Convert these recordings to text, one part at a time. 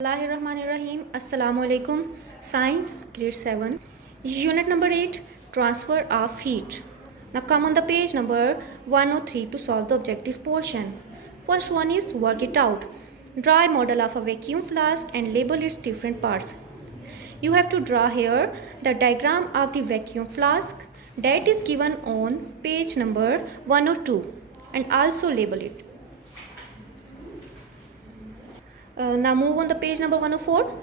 Bismillahirrahmanirrahim. Assalamu alaikum. Science, grade 7. Unit number 8, transfer of heat. Now come on the page number 103 to solve the objective portion. First one is work it out. Draw a model of a vacuum flask and label its different parts. You have to draw here the diagram of the vacuum flask that is given on page number 102 and also label it. Now move on the page number 104.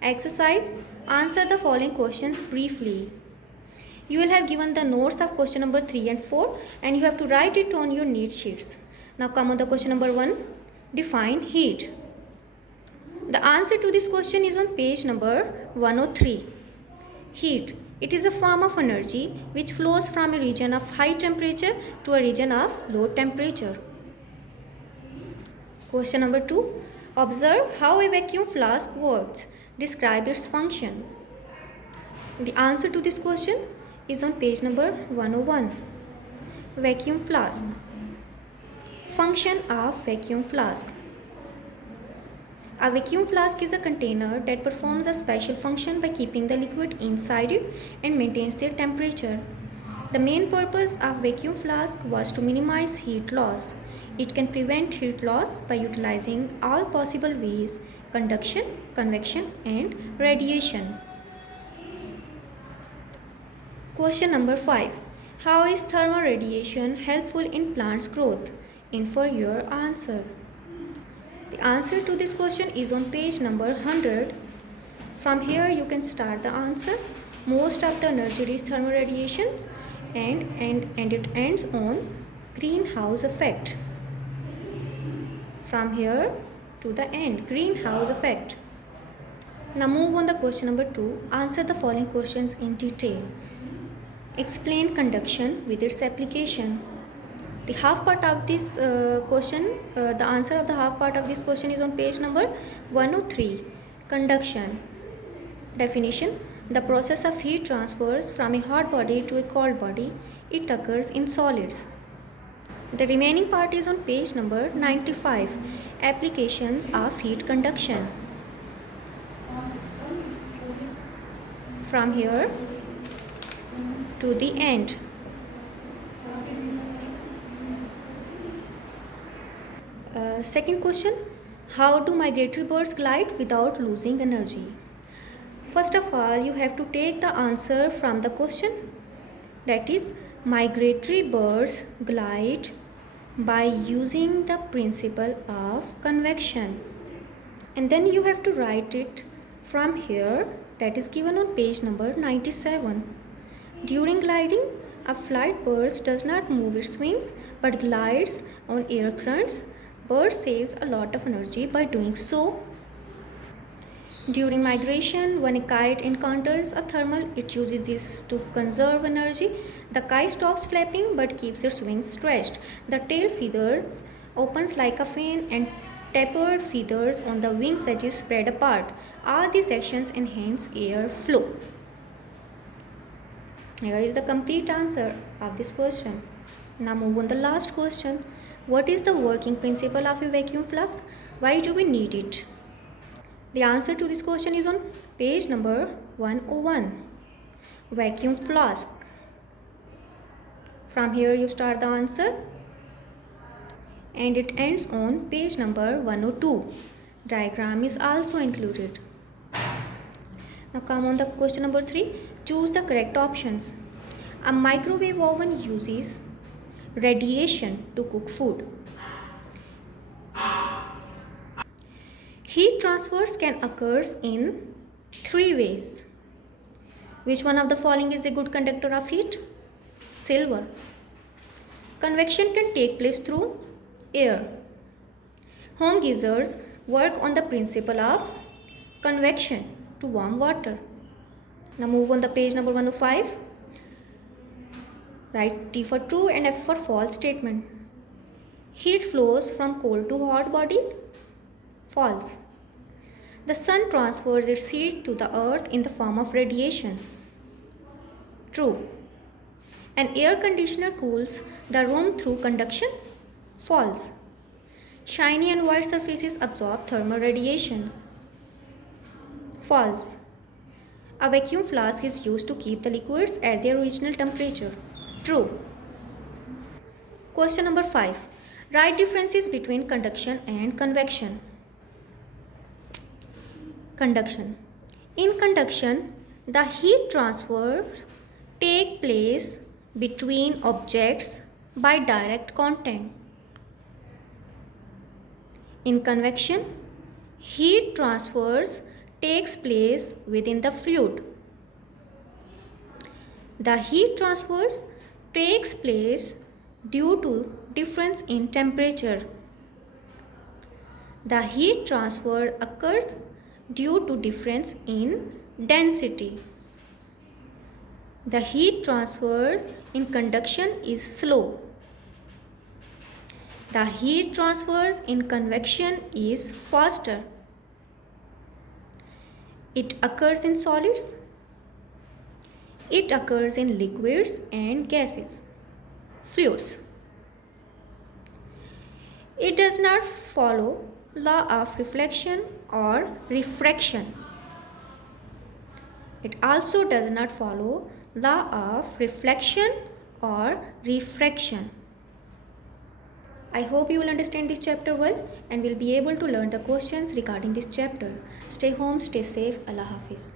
Exercise. Answer the following questions briefly. You will have given the notes of question number 3 and 4 and you have to write it on your neat sheets. Now come on the question number 1. Define heat. The answer to this question is on page number 103. Heat. It is a form of energy which flows from a region of high temperature to a region of low temperature. Question number 2. Observe how a vacuum flask works. Describe its function. The answer to this question is on page number 101. Vacuum flask. Function of vacuum flask. A vacuum flask is a container that performs a special function by keeping the liquid inside it and maintains their temperature. The main purpose of vacuum flask was to minimize heat loss. It can prevent heat loss by utilizing all possible ways: conduction, convection and radiation. Question number 5. How is thermal radiation helpful in plants' growth? Infer your answer. The answer to this question is on page number 100. From here you can start the answer. Most of the energy is thermal radiations and it ends on greenhouse effect. From here to the end, greenhouse effect. Now move on the question number 2. Answer the following questions in detail. Explain conduction with its application. The half part of this the answer of the half part of this question is on page number 103. Conduction. Definition. The process of heat transfers from a hot body to a cold body. It occurs in solids. The remaining part is on page number 95. Applications of heat conduction. From here to the end. Second question. How do migratory birds glide without losing energy? First of all, you have to take the answer from the question. That is, migratory birds glide by using the principle of convection. And then you have to write it from here, that is given on page number 97. During gliding, a flight bird does not move its wings but glides on air currents. Bird saves a lot of energy by doing so. During migration, when a kite encounters a thermal, it uses this to conserve energy. The kite stops flapping but keeps its wings stretched. The tail feathers opens like a fan and tapered feathers on the wings edges spread apart. All these actions enhance air flow. Here is the complete answer of this question. Now move on the last question. What is the working principle of a vacuum flask? Why do we need it? The answer to this question is on page number 101. Vacuum flask. From here you start the answer and it ends on page number 102. Diagram is also included. Now come on the question number 3. Choose the correct options. A microwave oven uses radiation to cook food. Heat transfers can occur in 3 ways. Which one of the following is a good conductor of heat? Silver. Convection can take place through air. Home geysers work on the principle of convection to warm water. Now move on the page number 105. Write T for true and F for false statement. Heat flows from cold to hot bodies. False. The sun transfers its heat to the earth in the form of radiations. True. An air conditioner cools the room through conduction. False. Shiny and white surfaces absorb thermal radiations. False. A vacuum flask is used to keep the liquids at their original temperature. True. Question number 5. Write differences between conduction and convection. Conduction. In conduction, the heat transfer takes place between objects by direct contact. In convection, heat transfers takes place within the fluid. The heat transfers takes place due to difference in temperature. The heat transfer occurs due to difference in density. The heat transfer in conduction is slow. The heat transfers in convection is faster. It occurs in solids. It occurs in liquids and gases, fluids. It does not follow law of reflection or refraction. It also does not follow law of reflection or refraction. I hope you will understand this chapter well and will be able to learn the questions regarding this chapter. Stay home, stay safe. Allah Hafiz.